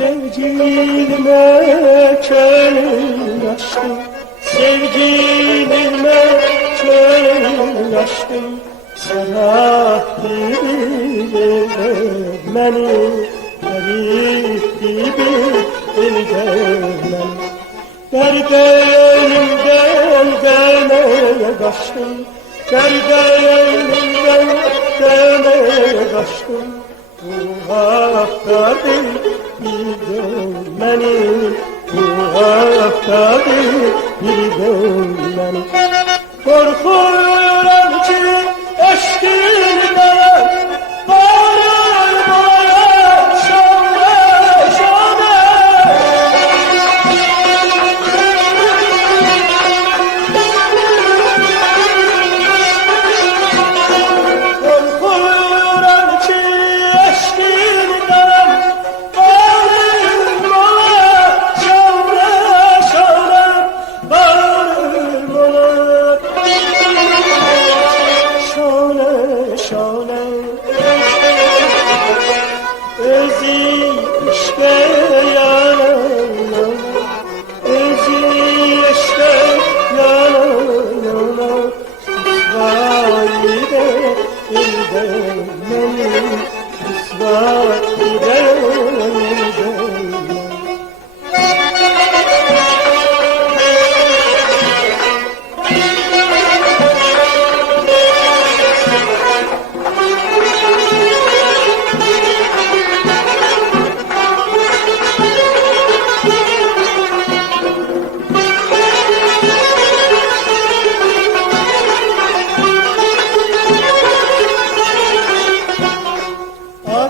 Sevgilime könül açtım, sevgilime könül açtım. Sana beni garip gibi elgemem. Derde elimden gelmeye kaçtım, derde elimden gelmeye kaçtım. Bu hafta değil beni, bu hafta bir beni. Korkuyorum ki eşkimden bağırır bana şöyle şöyle. Korkuyorum ki eşkimden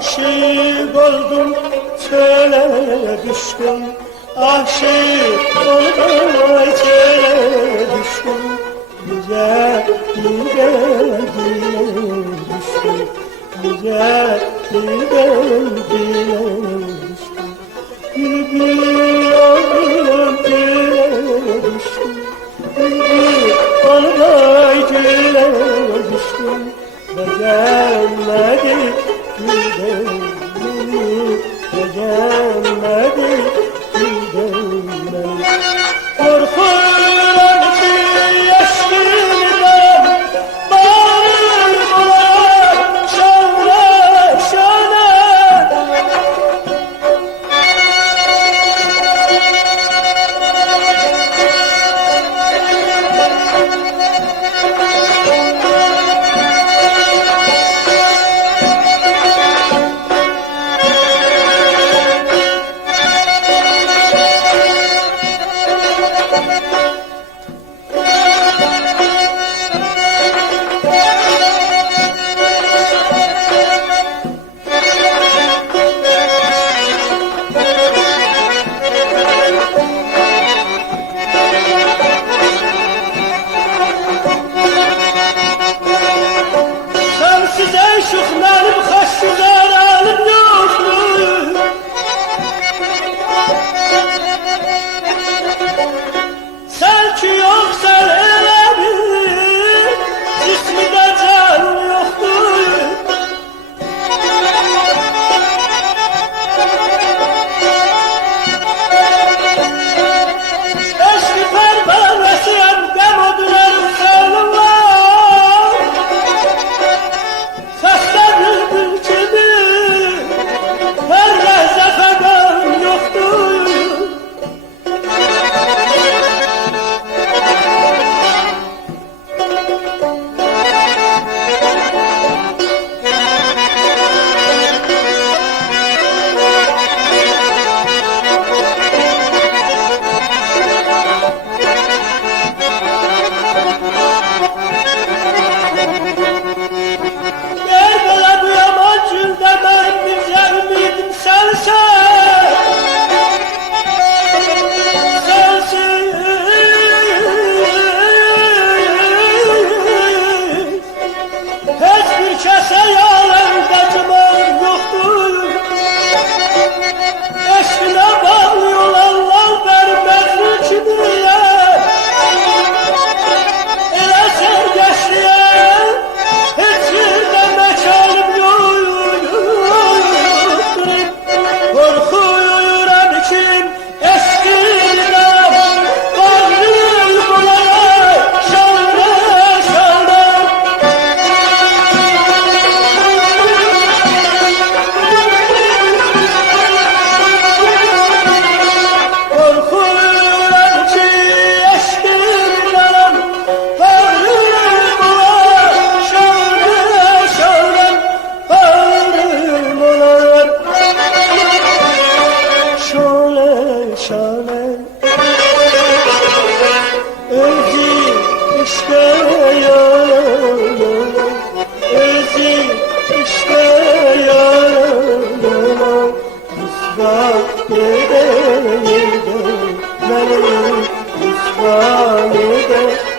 Aşık oldum, çöle düştüm. Aşık oldum, çöle düştüm. Güzel dile düştüm. Güzel dile düştüm. Bülbül oldum, dile düştüm. Bülbül oldum, dile düştüm. Beğenmedim güldenimi, beğenmedim güldenimi. Korkuyorum ki eşkimden bağırır bana şöyle şöyle. şane özü işte yaralı, özü işte yaralı. Musra yede yede, benim musra yede.